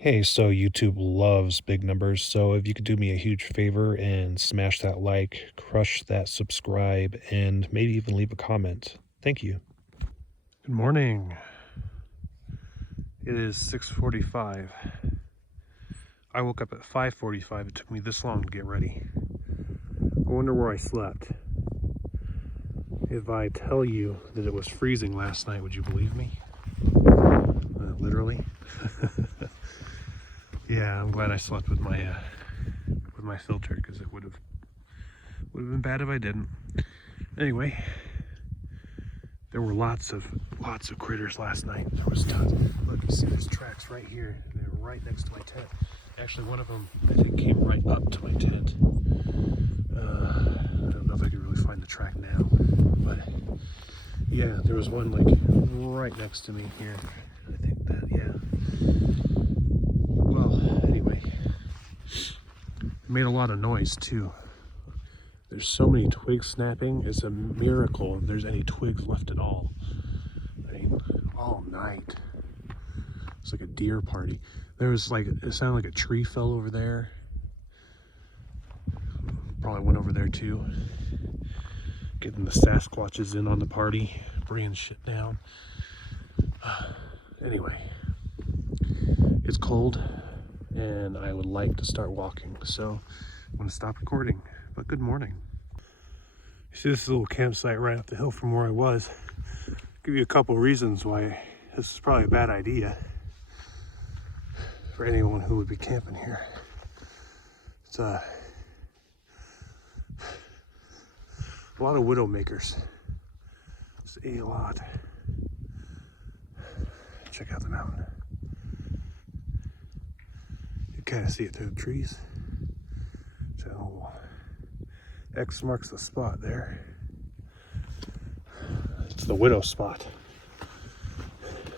Hey, so YouTube loves big numbers, so if you could do me a huge favor and smash that like, crush that subscribe, and maybe even leave a comment. Thank you. Good morning. It is 6:45. I woke up at 5:45. It took me this long to get ready. I wonder where I slept. If I tell you that it was freezing last night, would you believe me? Literally. Yeah, I'm glad I slept with my filter, because it would have been bad if I didn't. Anyway, there were lots of critters last night. There was tons. Look, you see there's tracks right here. They're right next to my tent. Actually, one of them I think came right up to my tent. I don't know if I could really find the track now, but yeah, there was one like right next to me here. I think that, yeah. Well, anyway, it made a lot of noise too. There's so many twigs snapping. It's a miracle if there's any twigs left at all. I mean, all night. It's like a deer party. There was like, it sounded like a tree fell over there. Probably went over there too. Getting the Sasquatches in on the party, bringing shit down. Anyway, it's cold and I would like to start walking, so I'm gonna stop recording. But good morning. You see this little campsite right up the hill from where I was. I'll give you a couple reasons why this is probably a bad idea for anyone who would be camping here. It's a lot of widowmakers. It's a lot. Check out the mountain. You kind of see it through the trees. So X marks the spot there. It's the widow spot.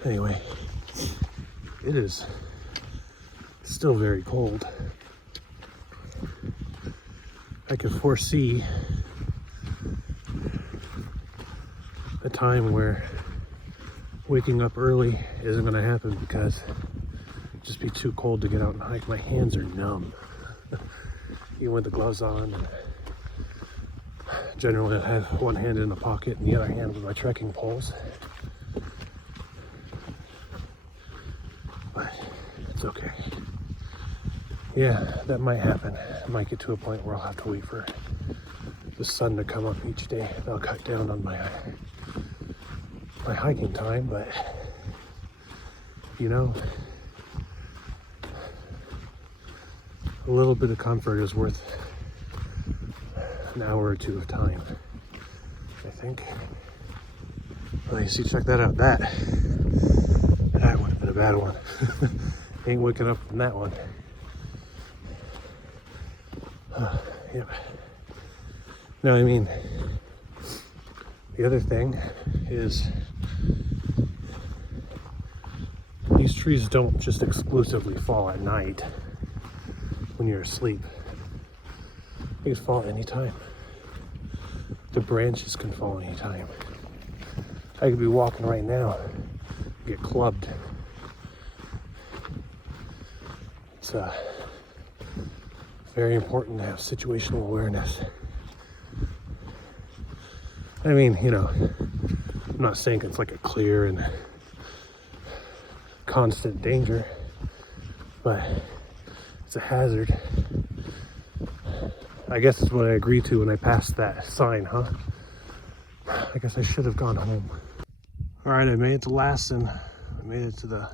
Anyway, it is still very cold. I could foresee a time where waking up early isn't going to happen because it'd just be too cold to get out and hike. My hands are numb. Even with the gloves on. And generally I have one hand in the pocket and the other hand with my trekking poles. But it's okay. Yeah, that might happen. I might get to a point where I'll have to wait for the sun to come up each day. That'll cut down on my hiking time, but you know, a little bit of comfort is worth an hour or two of time, I think. Well, you see, check that out. That would have been a bad one. Ain't waking up from that one. Yep. No, I mean, the other thing is these trees don't just exclusively fall at night when you're asleep. They can fall anytime. The branches can fall anytime. I could be walking right now and get clubbed. It's very important to have situational awareness. I mean, you know, I'm not saying it's like a clear and constant danger, but it's a hazard. I guess it's what I agreed to when I passed that sign, huh? I guess I should have gone home. All right, I made it to Lassen. I made it to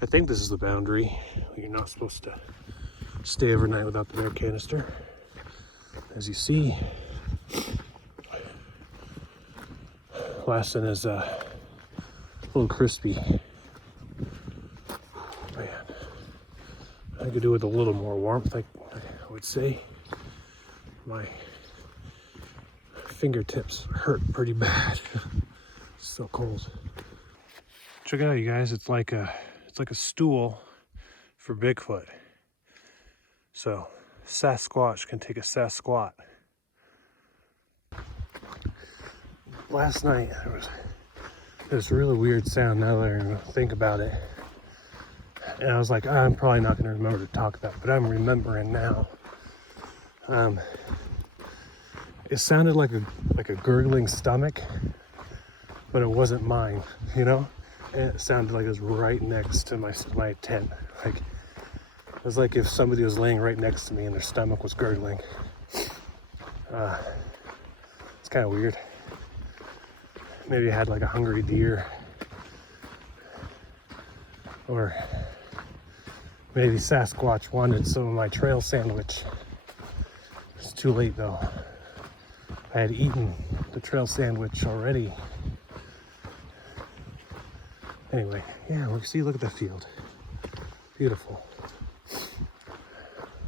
I think this is the boundary. You're not supposed to stay overnight without the air canister. As you see, Lassen is a little crispy. Man, I could do with a little more warmth, I would say. My fingertips hurt pretty bad. It's so cold. Check it out, you guys. It's like a stool for Bigfoot. So Sasquatch can take a Sasquat. Last night there was this really weird sound. Now that I think about it, And I was like, I'm probably not going to remember to talk about it, but I'm remembering now. It sounded like a gurgling stomach, but it wasn't mine, you know? And it sounded like it was right next to my tent. Like, it was like if somebody was laying right next to me and their stomach was gurgling. It's kind of weird. Maybe I had like a hungry deer. Or maybe Sasquatch wanted some of my trail sandwich. It's too late though. I had eaten the trail sandwich already. Anyway, yeah, look at the field. Beautiful.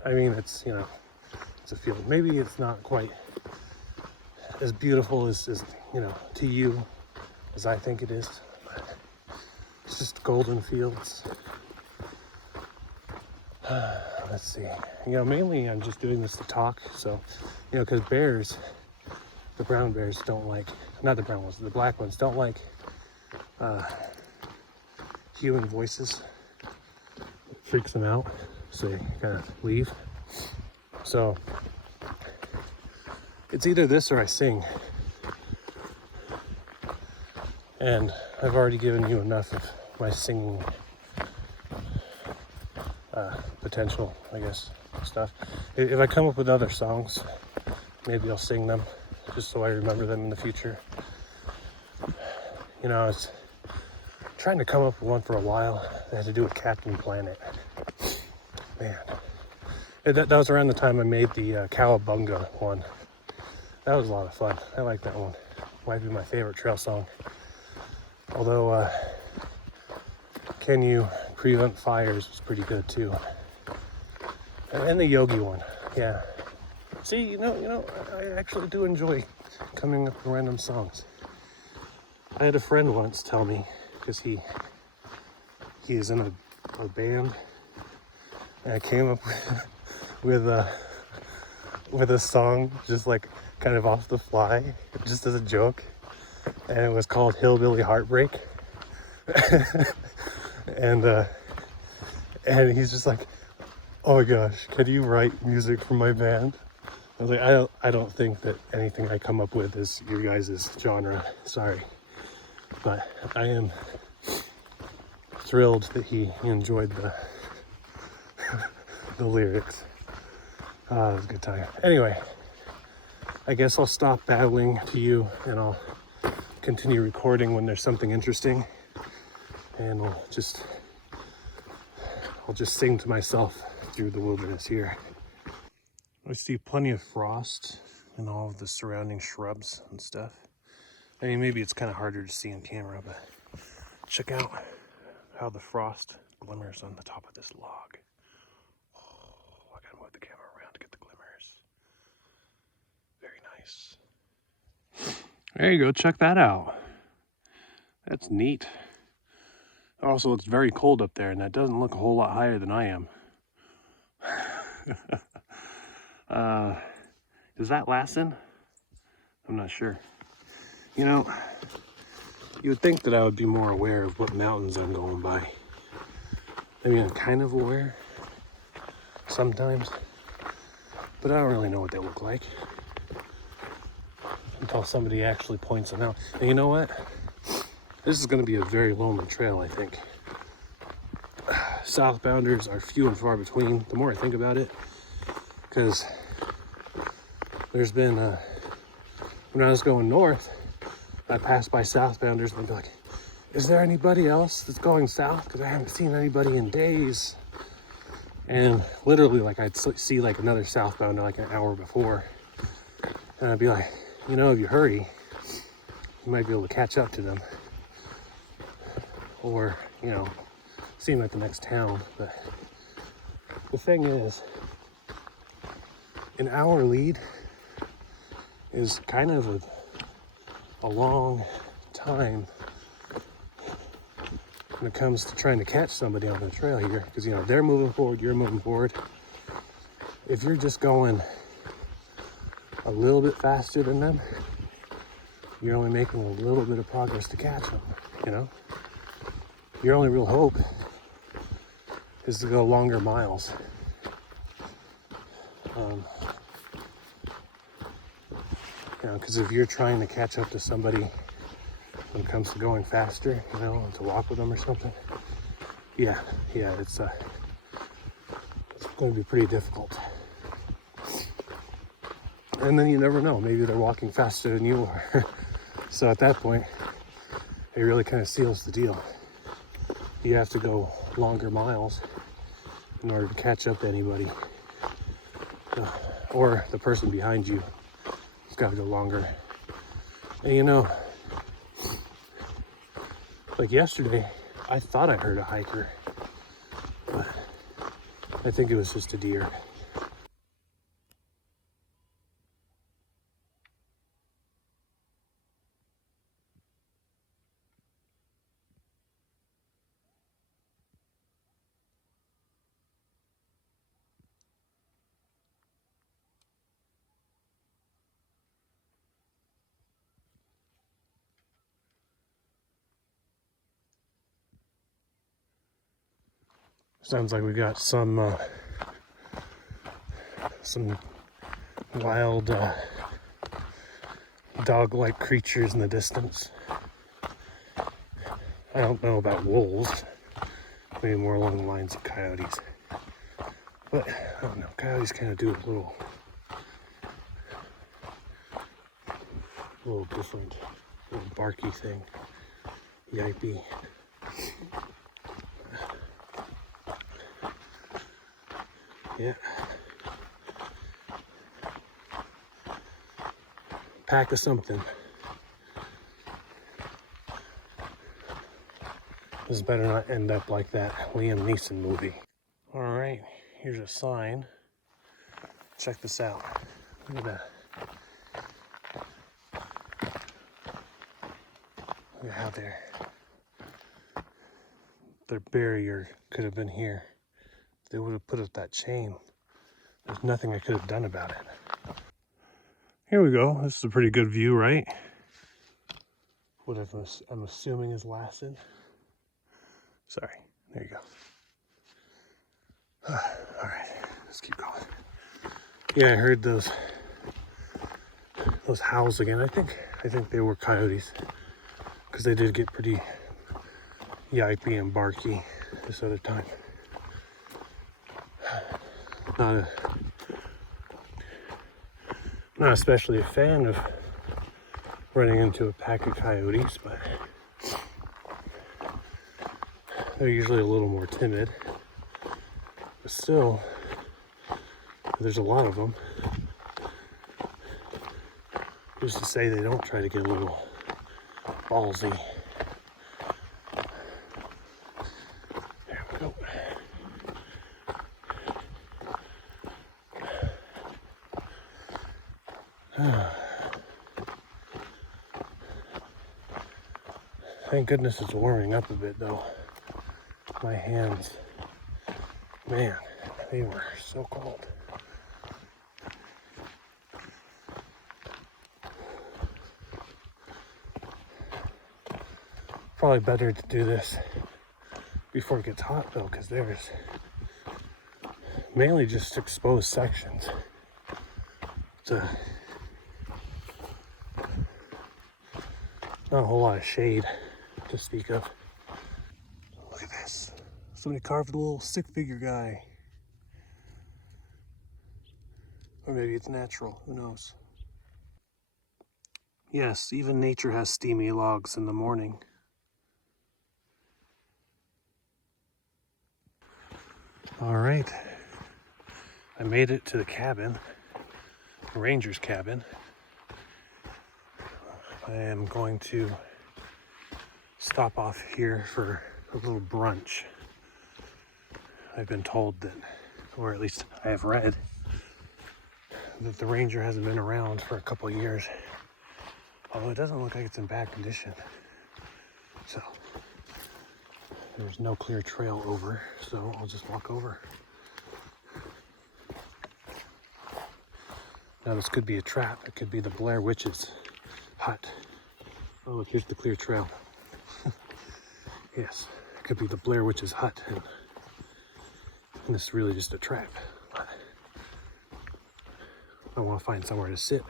I mean, it's, you know, it's a field. Maybe it's not quite as beautiful as you know, to you as I think it is. But it's just golden fields. Let's see. You know, mainly I'm just doing this to talk. So, you know, because bears, the brown bears don't like, not the brown ones, the black ones don't like human voices. It freaks them out. So they kind of leave. So it's either this or I sing. And I've already given you enough of my singing potential, I guess, stuff. If I come up with other songs, maybe I'll sing them just so I remember them in the future. You know, I was trying to come up with one for a while that had to do with Captain Planet. Man, that was around the time I made the Cowabunga one. That was a lot of fun. I like that one. Might be my favorite trail song. Although, Can You Prevent Fires is pretty good too. And the Yogi one, yeah. See, you know, I actually do enjoy coming up with random songs. I had a friend once tell me, because he is in a band, and I came up with a song just like kind of off the fly, just as a joke, and it was called Hillbilly Heartbreak. and he's just like, oh my gosh, can you write music for my band? I was like, I don't think that anything I come up with is your guys' genre. Sorry. But I am thrilled that he enjoyed the lyrics. It was a good time. Anyway, I guess I'll stop babbling to you and I'll continue recording when there's something interesting. And I'll just sing to myself through the wilderness here. I see plenty of frost in all of the surrounding shrubs and stuff. I mean, maybe it's kind of harder to see on camera, but check out how the frost glimmers on the top of this log. Oh, I gotta move the camera around to get the glimmers. Very nice. There you go, check that out. That's neat. Also, it's very cold up there, and that doesn't look a whole lot higher than I am. Is that Lassen? I'm not sure. You know, you would think that I would be more aware of what mountains I'm going by. I mean, I'm kind of aware sometimes, but I don't really know what they look like until somebody actually points them out. And you know what? This is going to be a very lonely trail, I think. Southbounders are few and far between, the more I think about it, because there's been, when I was going north, I passed by southbounders and I'd be like, is there anybody else that's going south? Because I haven't seen anybody in days. And literally, like, I'd see like another southbounder like an hour before. And I'd be like, you know, if you hurry, you might be able to catch up to them. Or, you know, see them at the next town. But the thing is, an hour lead is kind of a long time when it comes to trying to catch somebody on the trail here, because, you know, they're moving forward, you're moving forward. If you're just going a little bit faster than them, you're only making a little bit of progress to catch them, you know? Your only real hope is to go longer miles. Because if you're trying to catch up to somebody when it comes to going faster, to walk with them or something, yeah, it's going to be pretty difficult. And then you never know, maybe they're walking faster than you are. So at that point, it really kind of seals the deal. You have to go longer miles in order to catch up to anybody. Or the person behind you has got to go longer. And like yesterday, I thought I heard a hiker, but I think it was just a deer. Sounds like we got some wild dog-like creatures in the distance. I don't know about wolves, maybe more along the lines of coyotes. But I don't know, coyotes kind of do a little different, little barky thing, yippy. Yeah. Pack of something. This better not end up like that Liam Neeson movie. All right, here's a sign. Check this out. Look at that. Look at how their barrier could have been here. They would have put up that chain. There's nothing I could have done about it. Here we go. This is a pretty good view, right? What I'm assuming is Lassen. Sorry. There you go. All right, let's keep going. Yeah, I heard those howls again. I think they were coyotes, because they did get pretty yippy and barky this other time. Not especially a fan of running into a pack of coyotes, but they're usually a little more timid. But still, there's a lot of them. Who's to say they don't try to get a little ballsy? There we go. Thank goodness it's warming up a bit though. My hands, man, they were so cold. Probably better to do this before it gets hot though, because there's mainly just exposed sections. Not a whole lot of shade to speak of. Look at this. Somebody carved a little stick figure guy. Or maybe it's natural, who knows? Yes, even nature has steamy logs in the morning. All right, I made it to the cabin, the ranger's cabin. I am going to stop off here for a little brunch. I've been told that, or at least I have read, that the ranger hasn't been around for a couple of years. Although it doesn't look like it's in bad condition. So, there's no clear trail over, so I'll just walk over. Now this could be a trap. It could be the Blair Witch's hut. Oh, look, here's the clear trail. Yes, it could be the Blair Witch's hut. And And this is really just a trap. I want to find somewhere to sit.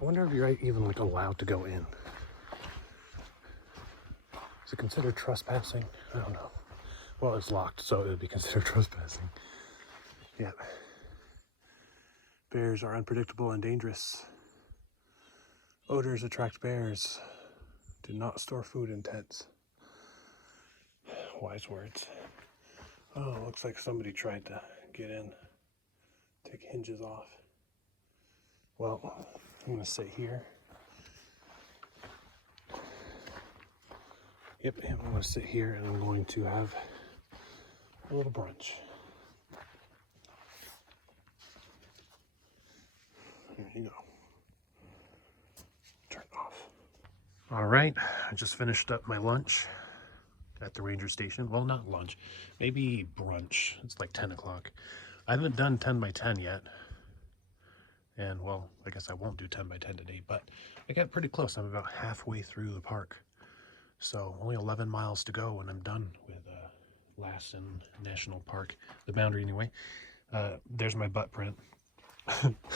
I wonder if you're even like allowed to go in. Is it considered trespassing? I don't know. Well, it's locked, so it would be considered trespassing. Yeah. Bears are unpredictable and dangerous. Odors attract bears. Do not store food in tents. Wise words. Oh, looks like somebody tried to get in. Take hinges off. Well, I'm gonna sit here. Yep, I'm gonna sit here and I'm going to have a little brunch. There you go. Turn it off. All right, I just finished up my lunch at the ranger station. Well, not lunch, maybe brunch. It's like 10 o'clock. I haven't done 10 by 10 yet. And well, I guess I won't do 10 by 10 today, but I got pretty close. I'm about halfway through the park. So only 11 miles to go and I'm done with Lassen National Park, the boundary anyway. There's my butt print.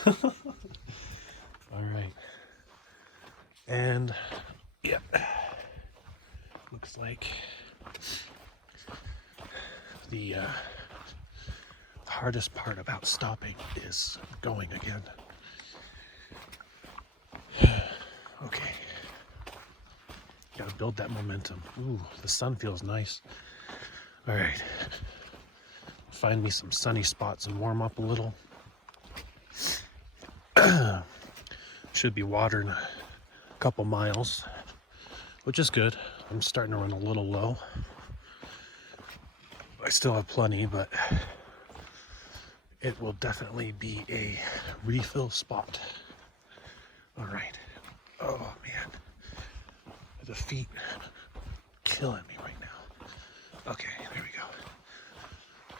All right. And yeah, looks like the hardest part about stopping is going again. Okay. Gotta build that momentum. Ooh, the sun feels nice. All right. Find me some sunny spots and warm up a little. Should be water in a couple miles, which is good. I'm starting to run a little low. I still have plenty, but it will definitely be a refill spot. All right. Oh man, the feet killing me right now. Okay, there we go.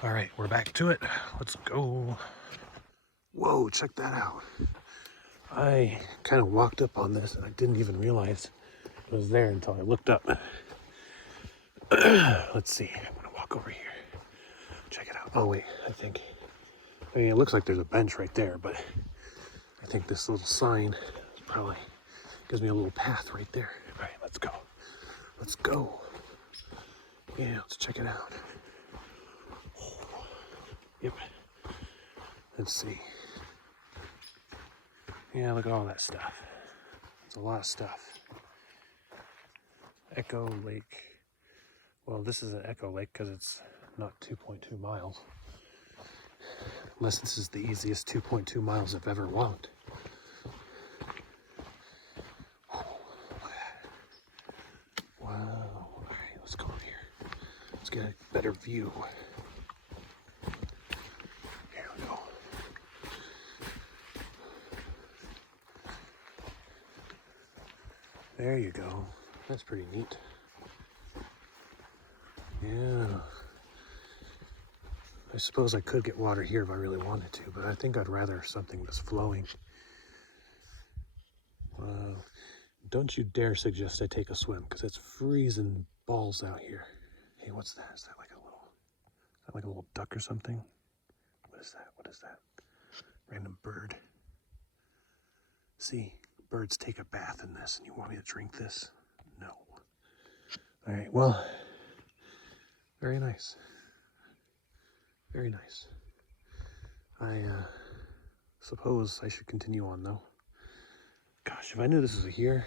All right, we're back to it. Let's go. Whoa, check that out. I kind of walked up on this and I didn't even realize it was there until I looked up. Let's see, I'm gonna walk over here. Check it out. Oh wait, I mean, it looks like there's a bench right there, but I think this little sign probably gives me a little path right there. All right, let's go. Let's go. Yeah, let's check it out. Yep. Let's see. Yeah, look at all that stuff. It's a lot of stuff. Echo Lake. Well, this is an Echo Lake because it's not 2.2 miles. Unless this is the easiest 2.2 miles I've ever walked. Wow. All right, let's go over here. Let's get a better view. Here we go. There you go. That's pretty neat. Yeah. I suppose I could get water here if I really wanted to, but I think I'd rather something that's flowing. Don't you dare suggest I take a swim, because it's freezing balls out here. Hey, what's that? Is that like a little duck or something? What is that? What is that? Random bird. See, birds take a bath in this, and you want me to drink this? No. All right, well, very nice. Very nice. I suppose I should continue on though. Gosh, if I knew this was here,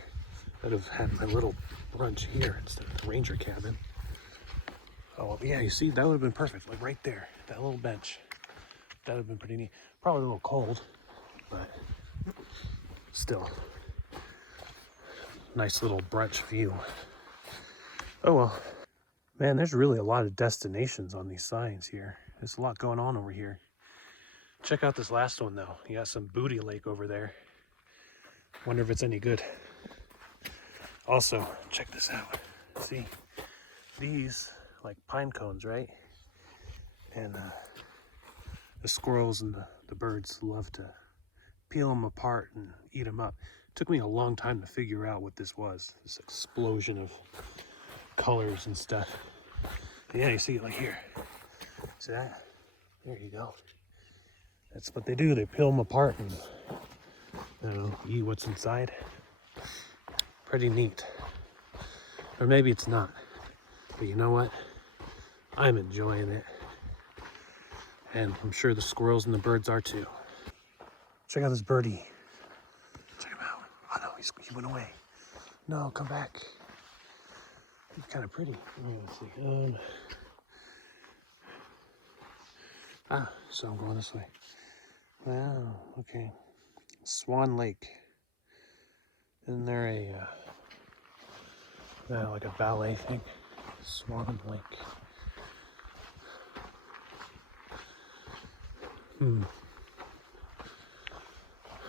I'd have had my little brunch here instead of the ranger cabin. Oh, well, yeah, you see, that would have been perfect, like right there, that little bench. That would have been pretty neat. Probably a little cold, but still. Nice little brunch view. Oh well. Man, there's really a lot of destinations on these signs here. There's a lot going on over here. Check out this last one though. You got some booty lake over there. Wonder if it's any good. Also, check this out. See, these like pine cones, right? And the squirrels and the birds love to peel them apart and eat them up. Took me a long time to figure out what this was. This explosion of colors and stuff. Yeah, you see it like here. See that? There you go. That's what they do. They peel them apart and, I don't know, eat what's inside. Pretty neat. Or maybe it's not. But you know what? I'm enjoying it. And I'm sure the squirrels and the birds are too. Check out this birdie. Check him out. Oh no, he went away. No, come back. He's kind of pretty. Let's see. So I'm going this way. Wow, okay. Swan Lake. Isn't there like a ballet thing? Swan Lake.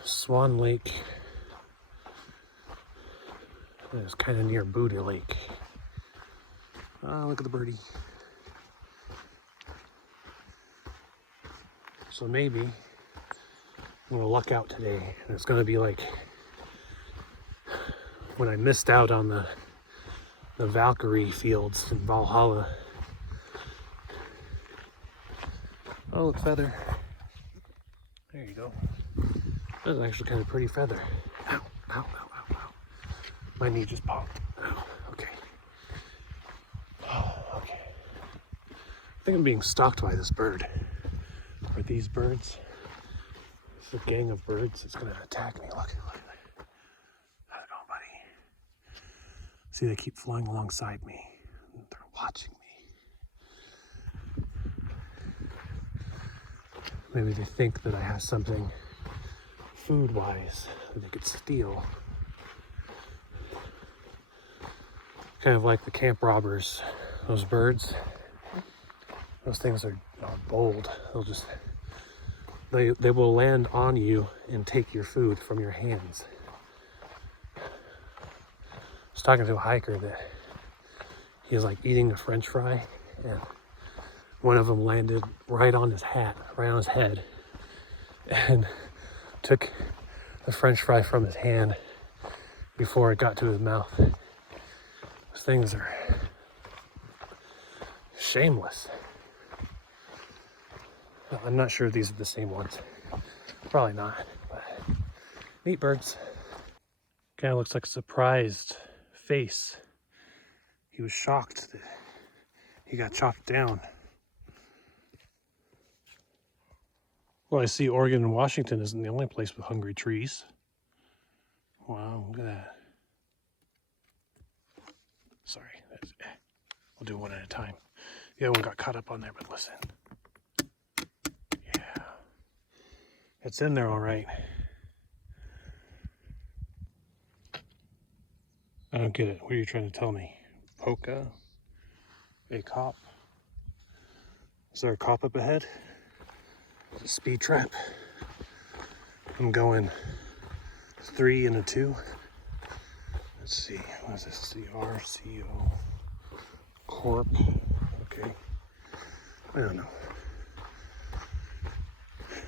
Swan Lake is kind of near Booty Lake. Oh, look at the birdie. So maybe I'm gonna luck out today, and it's gonna be like when I missed out on the Valkyrie fields in Valhalla. Oh, look, feather. There you go. That's actually kind of pretty feather. Ow, ow, ow, ow, ow. My knee just popped. Ow, okay. Oh, okay. I think I'm being stalked by this bird. Or these birds. It's a gang of birds that's gonna attack me. Look. How's it going, buddy? See, they keep flying alongside me. They're watching me. Maybe they think that I have something food-wise that they could steal. Kind of like the camp robbers. Those birds, those things are bold. They'll just, they will land on you and take your food from your hands. I was talking to a hiker that he was like eating a French fry, and one of them landed right on his hat, right on his head, and took the French fry from his hand before it got to his mouth. Those things are shameless. I'm not sure if these are the same ones. Probably not, but neat birds. Kind of looks like a surprised face. He was shocked that he got chopped down. Well, I see Oregon and Washington isn't the only place with hungry trees. Wow, look at that. Sorry, we'll do one at a time. The other one got caught up on there, but listen. Yeah, it's in there all right. I don't get it. What are you trying to tell me? Polka? A cop? Is there a cop up ahead? It's a speed trap. I'm going 3 and a 2. Let's see. What is this? The RCO Corp. Okay. I don't know.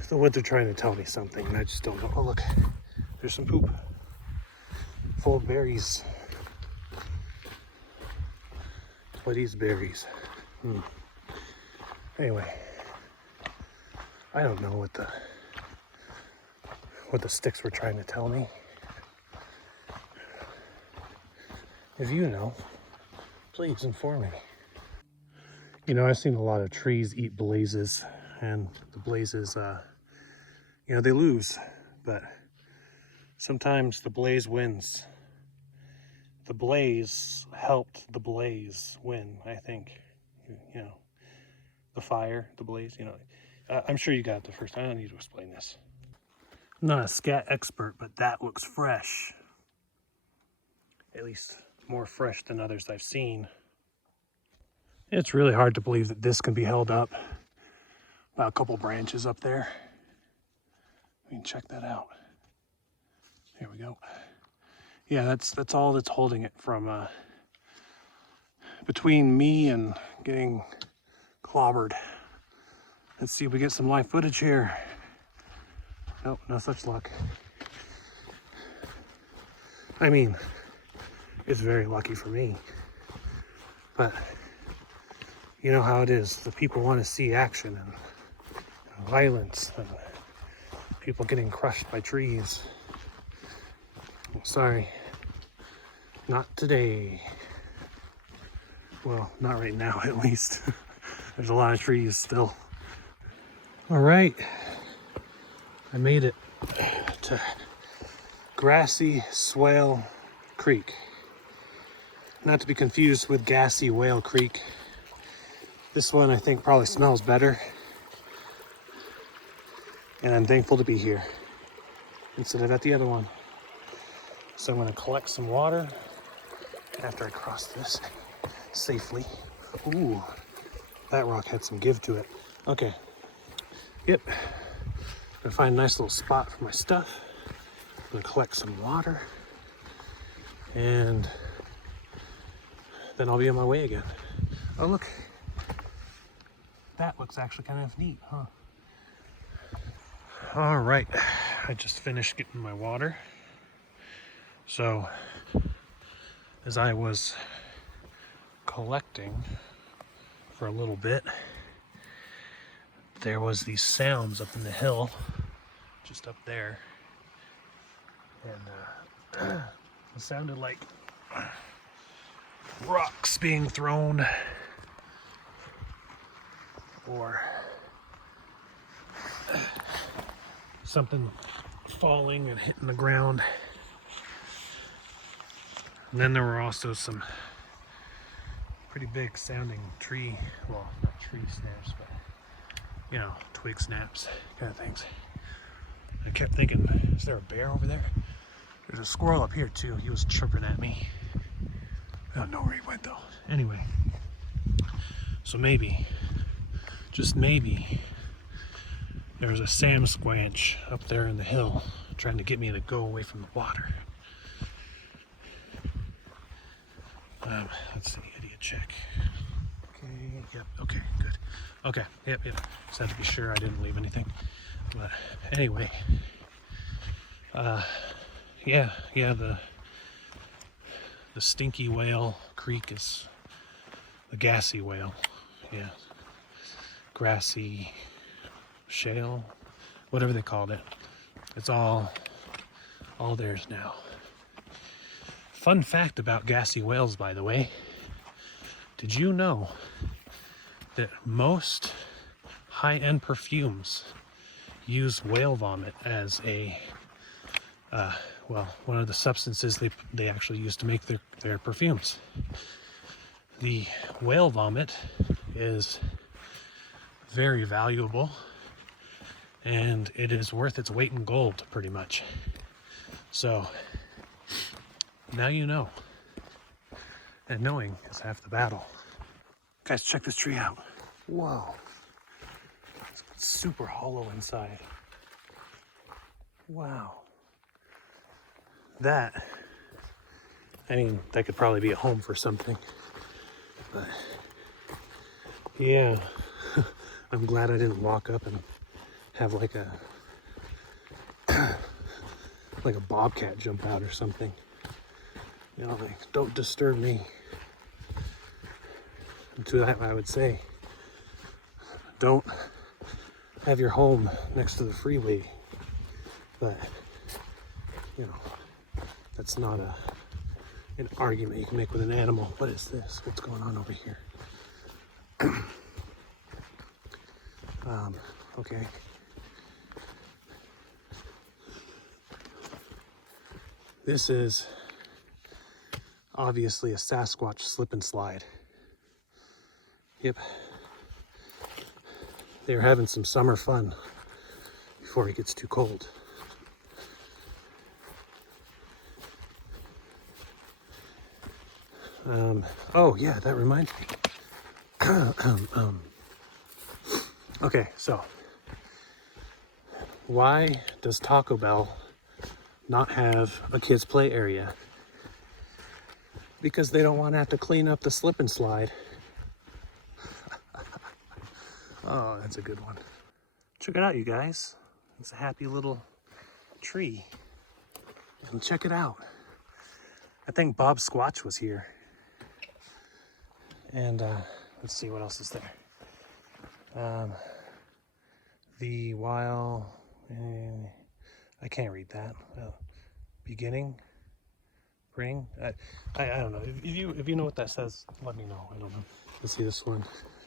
So what they're trying to tell me something, and I just don't know. Oh, look. There's some poop. Full of berries. What are these berries? Anyway, I don't know what the sticks were trying to tell me. If you know, please inform me. You know, I've seen a lot of trees eat blazes, and the blazes, you know, they lose, but sometimes the blaze wins. The blaze helped the blaze win, I think. You know, the fire, the blaze, you know. I'm sure you got it the first time. I don't need to explain this. I'm not a scat expert, but that looks fresh. At least more fresh than others I've seen. It's really hard to believe that this can be held up by a couple branches up there. We can check that out. Here we go. Yeah, that's all that's holding it from between me and getting clobbered. Let's see if we get some live footage here. Nope, no such luck. I mean, it's very lucky for me. But you know how it is. The people want to see action and violence and people getting crushed by trees. Sorry, not today. Well, not right now, at least. There's a lot of trees still. All right, I made it to Grassy Swale Creek. Not to be confused with Gassy Whale Creek. This one I think probably smells better. And I'm thankful to be here instead of at the other one. So I'm gonna collect some water after I cross this safely. Ooh, that rock had some give to it. Okay, yep. Gonna find a nice little spot for my stuff. I'm gonna collect some water and then I'll be on my way again. Oh look, that looks actually kind of neat, huh? All right, I just finished getting my water. So, as I was collecting for a little bit, there was these sounds up in the hill, just up there, and it sounded like rocks being thrown or something falling and hitting the ground. And then there were also some pretty big sounding tree, well, not tree snaps, but you know, twig snaps kind of things. I kept thinking, is there a bear over there? There's a squirrel up here too. He was chirping at me. I don't know where he went though. Anyway, so maybe, just maybe, there's a Sam Squanch up there in the hill trying to get me to go away from the water. Let's see, idiot check. Okay, yep, okay, good. Okay, yep. Just had to be sure I didn't leave anything. But anyway, yeah, the Stinky Whale Creek is the Gassy Whale, yeah. Grassy Shale, whatever they called it. It's all theirs now. Fun fact about gassy whales, by the way. Did you know that most high-end perfumes use whale vomit as a, well, one of the substances they actually use to make their perfumes? The whale vomit is very valuable and it is worth its weight in gold, pretty much. So now you know, and knowing is half the battle. Guys, check this tree out. Whoa, it's super hollow inside. Wow. That, I mean, that could probably be a home for something, but yeah, I'm glad I didn't walk up and have like a bobcat jump out or something. You know, like, don't disturb me. And to that, I would say, don't have your home next to the freeway. But, you know, that's not an argument you can make with an animal. What is this? What's going on over here? Okay. This is obviously a Sasquatch slip and slide. Yep. They're having some summer fun before it gets too cold. Oh yeah, that reminds me. Okay, so why does Taco Bell not have a kids' play area? Because they don't want to have to clean up the slip and slide. Oh, that's a good one. Check it out, you guys. It's a happy little tree. And check it out. I think Bob Squatch was here. And let's see what else is there. The while, I can't read that. Beginning, bring. I don't know. If you know what that says, let me know. I don't know. Let's see this one.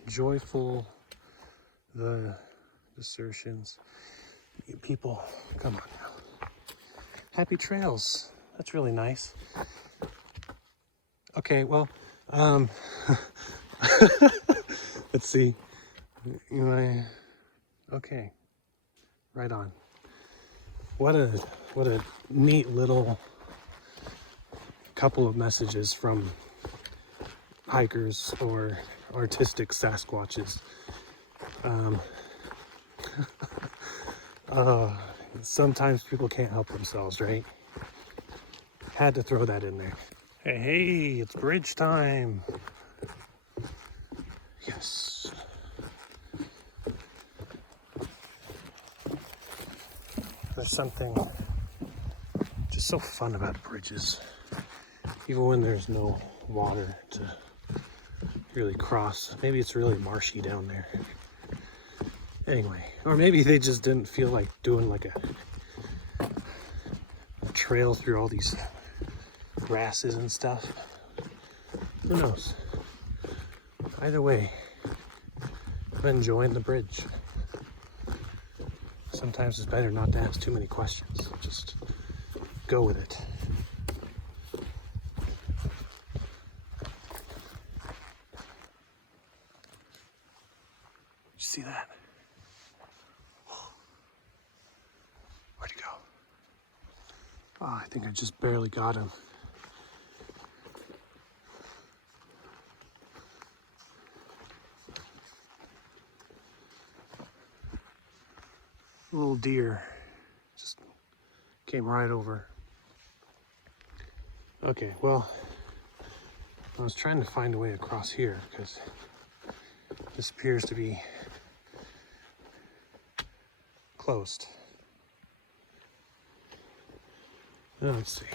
Joyful, the assertions. You people, come on now. Happy trails. That's really nice. Okay, well, let's see. Okay, right on. What a neat little couple of messages from hikers or artistic Sasquatches. Sometimes people can't help themselves, right? Had to throw that in there. Hey, it's bridge time. Yes. There's something just so fun about bridges. Even when there's no water to really cross. Maybe it's really marshy down there. Anyway, or maybe they just didn't feel like doing like a trail through all these grasses and stuff. Who knows? Either way, I'm enjoying the bridge. Sometimes it's better not to ask too many questions. Just go with it. You see that? Where'd he go? Oh, I think I just barely got him. Little deer just came right over. Okay, well, I was trying to find a way across here because this appears to be closed. Now, let's see.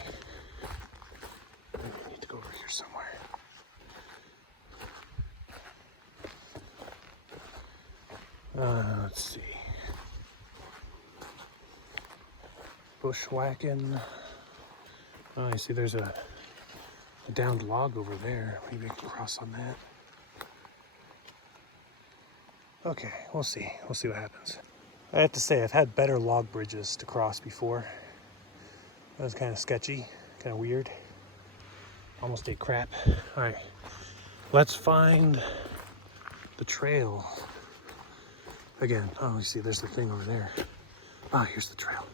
I need to go over here somewhere. Let's see. Bushwhacking. Oh, you see there's a downed log over there. Maybe I can cross on that. Okay, we'll see. We'll see what happens. I have to say, I've had better log bridges to cross before. That was kind of sketchy, kind of weird. Almost ate crap. All right, let's find the trail. Again, oh, you see there's the thing over there. Ah, here's the trail.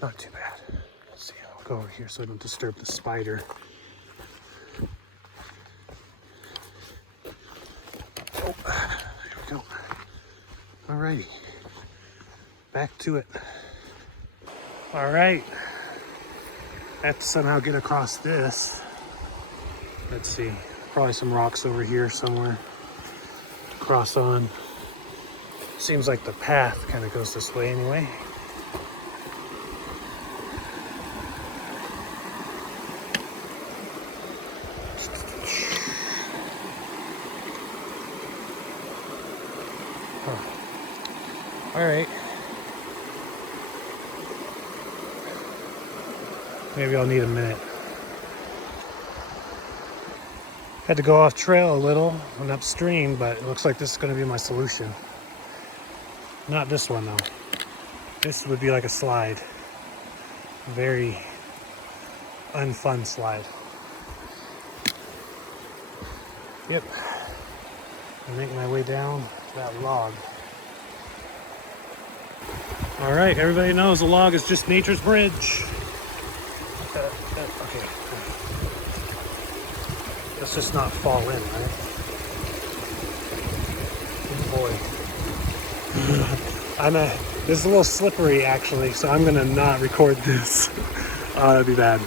Not too bad. Let's see, I'll go over here so I don't disturb the spider. Oh, there we go. Alrighty, back to it. All right, I have to somehow get across this. Let's see, probably some rocks over here somewhere to cross on. Seems like the path kind of goes this way anyway. All right. Maybe I'll need a minute. Had to go off trail a little and upstream, but it looks like this is going to be my solution. Not this one though. This would be like a slide. Very unfun slide. Yep. I make my way down to that log. All right, everybody knows a log is just nature's bridge. Okay. Let's just not fall in, right? Oh boy. This is a little slippery actually, so I'm gonna not record this. That'd be bad.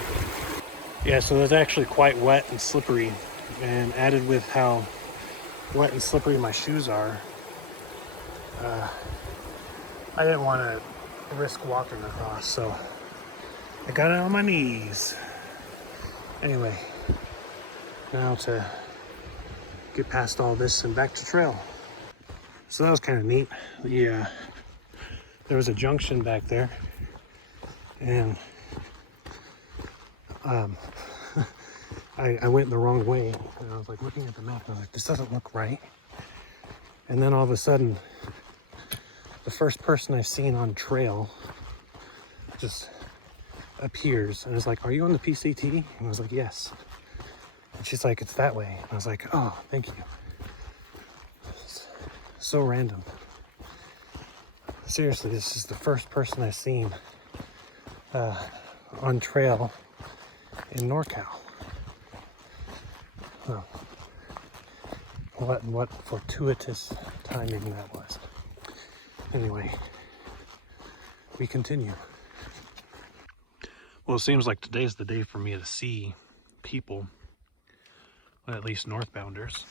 Yeah, so it's actually quite wet and slippery, and added with how wet and slippery my shoes are, I didn't want to risk walking across, so I got it on my knees. Anyway, now to get past all this and back to trail. So that was kind of neat. There was a junction back there, and I went the wrong way, and I was like looking at the map, and I was like, this doesn't look right. And then all of a sudden, the first person I've seen on trail just appears, and I was like, are you on the PCT? And I was like, yes. And she's like, it's that way. And I was like, oh, thank you. So random. Seriously, this is the first person I've seen on trail in NorCal. Oh, what fortuitous timing that was. Anyway, we continue. Well, it seems like today's the day for me to see people, at least northbounders.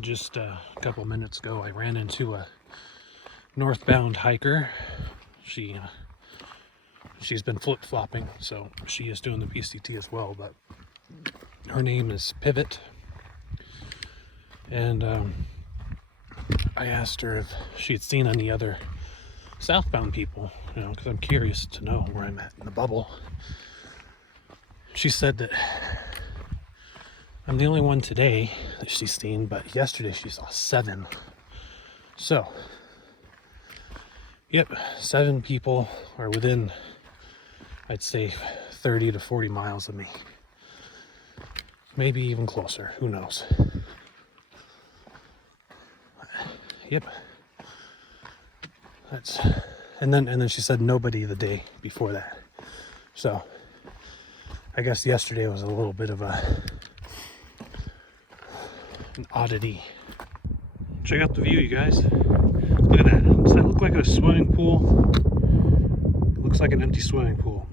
Just a couple minutes ago, I ran into a northbound hiker. She's been flip-flopping, so she is doing the PCT as well, but her name is Pivot. And I asked her if she had seen any other southbound people, because I'm curious to know where I'm at in the bubble. She said that I'm the only one today that she's seen, but yesterday she saw 7. So, yep, 7 people are within, I'd say, 30 to 40 miles of me. Maybe even closer, who knows. Yep. And then she said nobody the day before that. So, I guess yesterday was a little bit of an oddity. Check out the view, you guys. Look at that. Does that look like a swimming pool? It looks like an empty swimming pool.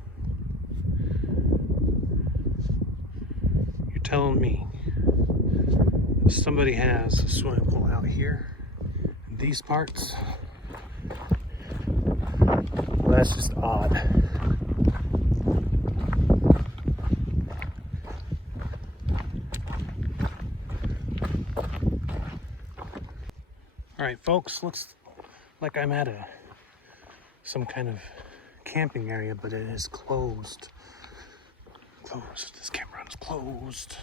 You're telling me somebody has a swimming pool out here in these parts? Well, that's just odd. All right, folks, looks like I'm at some kind of camping area, but it is closed. Closed. This campground is closed.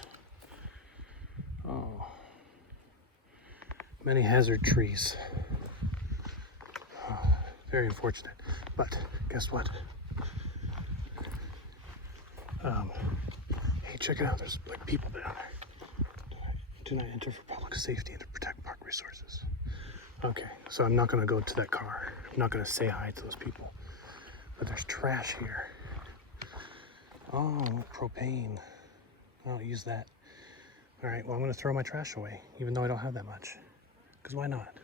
Oh. Many hazard trees. Oh, very unfortunate. But guess what? Hey, check it out. There's like people down there. Do not enter for public safety and to protect park resources. Okay, so I'm not gonna go to that car. I'm not gonna say hi to those people. But there's trash here. Oh, propane. I don't use that. All right, well, I'm gonna throw my trash away, even though I don't have that much. Because why not?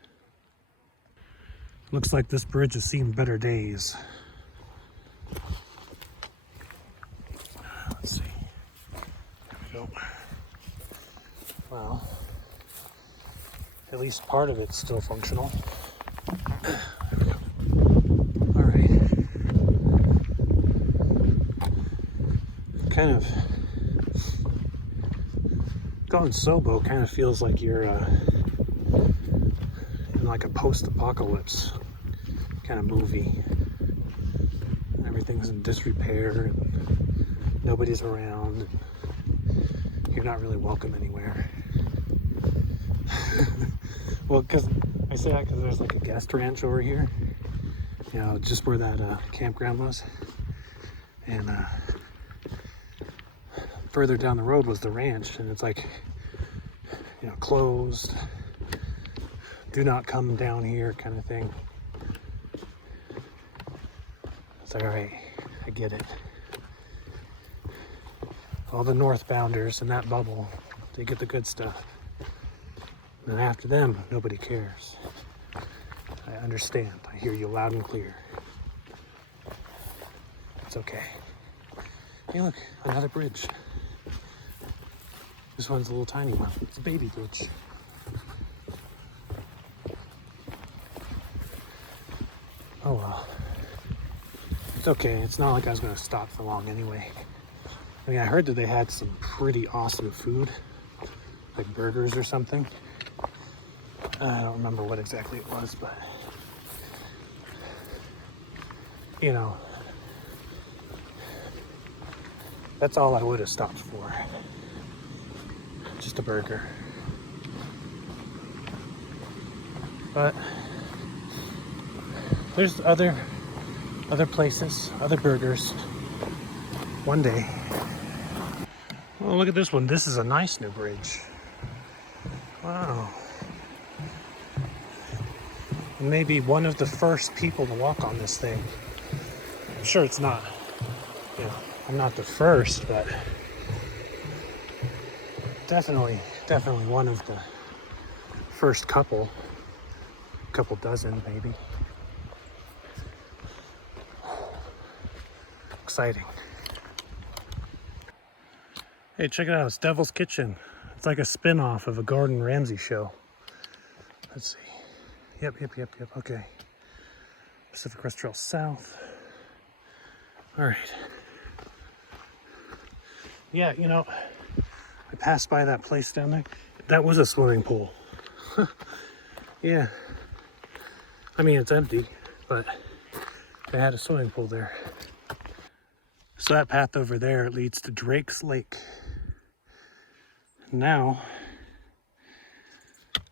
Looks like this bridge has seen better days. Let's see. There we go. Well, at least part of it's still functional. There we go. All right. Kind of going Sobo kind of feels like you're in like a post-apocalypse kind of movie. Everything's in disrepair and nobody's around and you're not really welcome anywhere. Well, because I say that because there's like a guest ranch over here, just where that campground was, and further down the road was the ranch, and it's like, closed, do not come down here kind of thing. It's like, all right, I get it. All the northbounders in that bubble, they get the good stuff. And after them, nobody cares. I understand. I hear you loud and clear. It's okay. Hey, look, another bridge. This one's a little tiny one. It's a baby bridge. Oh well. It's okay. It's not like I was going to stop for long anyway. I mean, I heard that they had some pretty awesome food, like burgers or something. I don't remember what exactly it was, but you know, that's all I would have stopped for. Just a burger. But there's other places, other burgers. One day. Oh, look at this one. This is a nice new bridge. Wow. Maybe one of the first people to walk on this thing. I'm sure it's not, you know, I'm not the first, but definitely one of the first couple dozen maybe. Exciting. Hey, check it out. It's Devil's Kitchen. It's like a spin-off of a Gordon Ramsay show. Let's see. Yep. Okay. Pacific Crest Trail South. All right. Yeah, you know, I passed by that place down there. That was a swimming pool. Yeah. I mean, it's empty, but they had a swimming pool there. So that path over there leads to Drake's Lake. Now,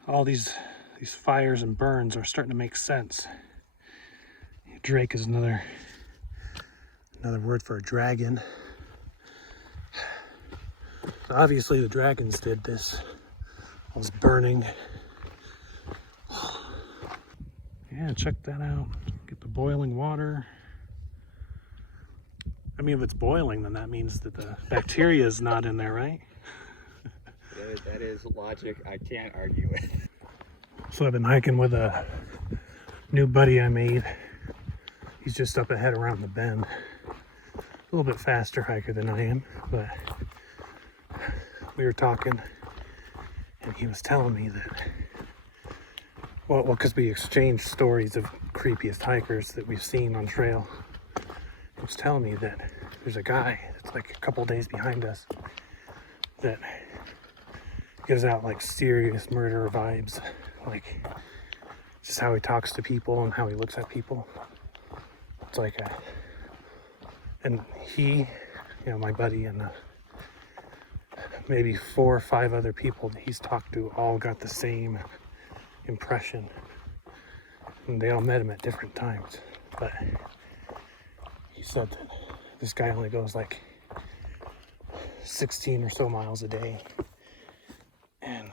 all these fires and burns are starting to make sense. Drake is another word for a dragon. So obviously the dragons did this. All this burning. Yeah, check that out. Get the boiling water. I mean, if it's boiling, then that means that the bacteria is not in there, right? That is logic I can't argue with. So I've been hiking with a new buddy I made. He's just up ahead around the bend. A little bit faster hiker than I am, but we were talking and he was telling me that, well, because we exchanged stories of creepiest hikers that we've seen on trail. He was telling me that there's a guy that's like a couple days behind us that gives out like serious murderer vibes, like just how he talks to people and how he looks at people. It's like and he, you know, my buddy and maybe 4 or 5 other people that he's talked to all got the same impression, and they all met him at different times. But he said that this guy only goes like 16 or so miles a day and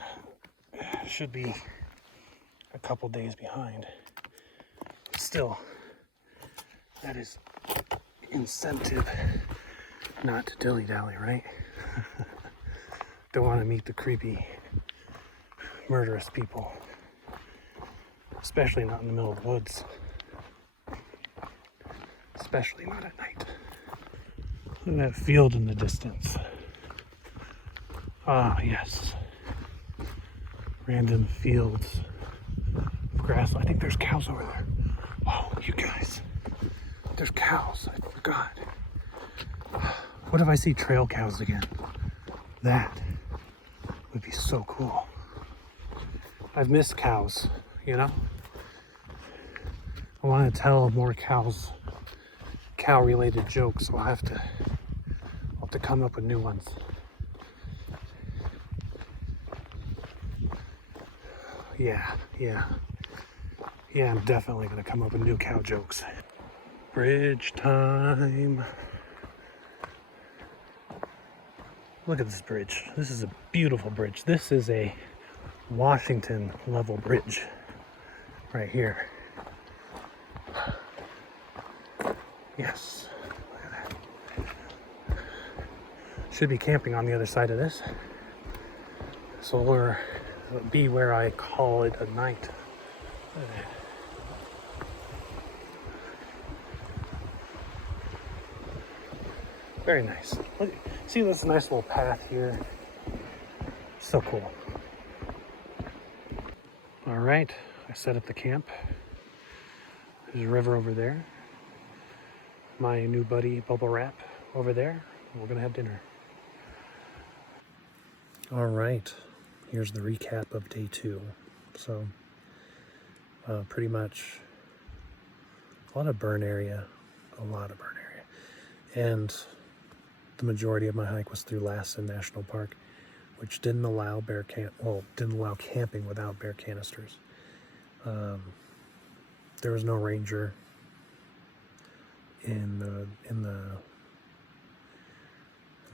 should be a couple days behind. Still, that is incentive not to dilly-dally, right? Don't want to meet the creepy, murderous people, especially not in the middle of the woods, especially not at night. Look at that field in the distance. Ah, yes. Random fields of grass. I think there's cows over there. Oh, you guys. There's cows. I forgot. What if I see trail cows again? That would be so cool. I've missed cows, you know? I want to tell more cow-related jokes, so I'll have to come up with new ones. Yeah, I'm definitely gonna come up with new cow jokes. Bridge time. Look at this bridge. This is a beautiful bridge. This is a Washington level bridge right here. Yes, look at that. Should be camping on the other side of this. So it'll be where I call it a night. Look at that. Very nice. Look, see this nice little path here? So cool. All right, I set up the camp. There's a river over there. my new buddy Bubble Wrap over there. We're gonna have dinner. All right, here's the recap of day 2. So, pretty much a lot of burn area, and the majority of my hike was through Lassen National Park, which didn't allow camping without bear canisters. There was no ranger in the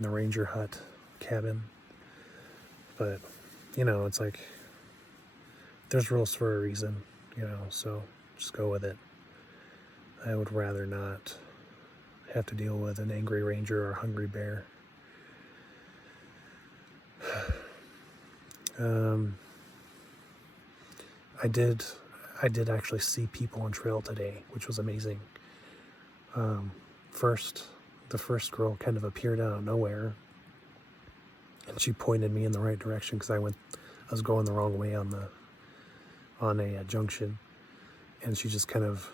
ranger hut cabin, but it's like there's rules for a reason, so just go with it. I would rather not have to deal with an angry ranger or a hungry bear. I did actually see people on trail today, which was amazing. The first girl kind of appeared out of nowhere, and she pointed me in the right direction because I was going the wrong way on a junction, and she just kind of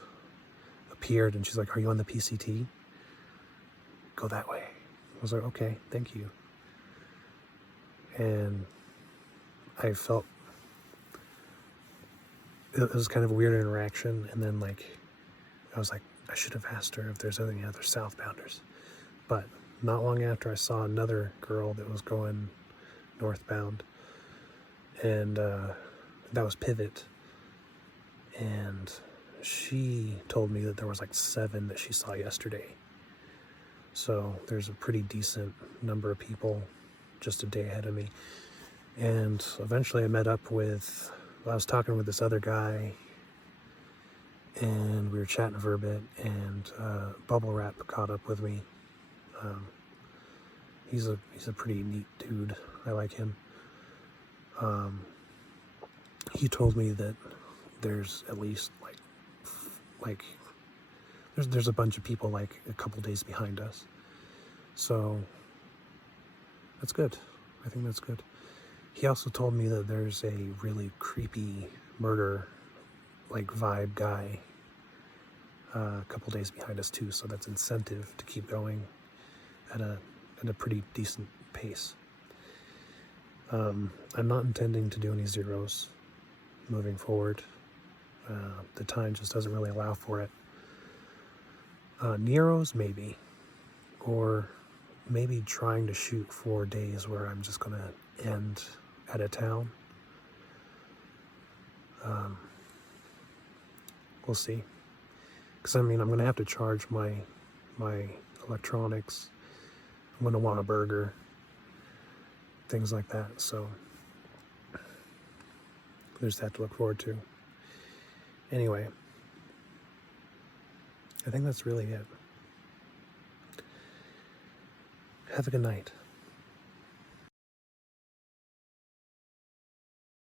appeared, and she's like, "Are you on the PCT? Go that way." I was like, "Okay, thank you." And I felt it was kind of a weird interaction, and then I was like, I should have asked her if there's any other southbounders. But not long after, I saw another girl that was going northbound, and that was Pivot, and she told me that there was 7 that she saw yesterday. So there's a pretty decent number of people just a day ahead of me. And eventually I was talking with this other guy, and we were chatting for a bit, and Bubble Wrap caught up with me. He's a pretty neat dude. I like him. He told me that there's at least there's a bunch of people a couple days behind us. So that's good. I think that's good. He also told me that there's a really creepy murder vibe guy a couple days behind us too, so that's incentive to keep going at a pretty decent pace. I'm not intending to do any zeros moving forward. The time just doesn't really allow for it. Neros maybe, or maybe trying to shoot for days where I'm just gonna end at a town. We'll see. Because I'm gonna have to charge my electronics. I'm gonna want a burger, things like that. So there's that to look forward to. Anyway, I think that's really it. Have a good night.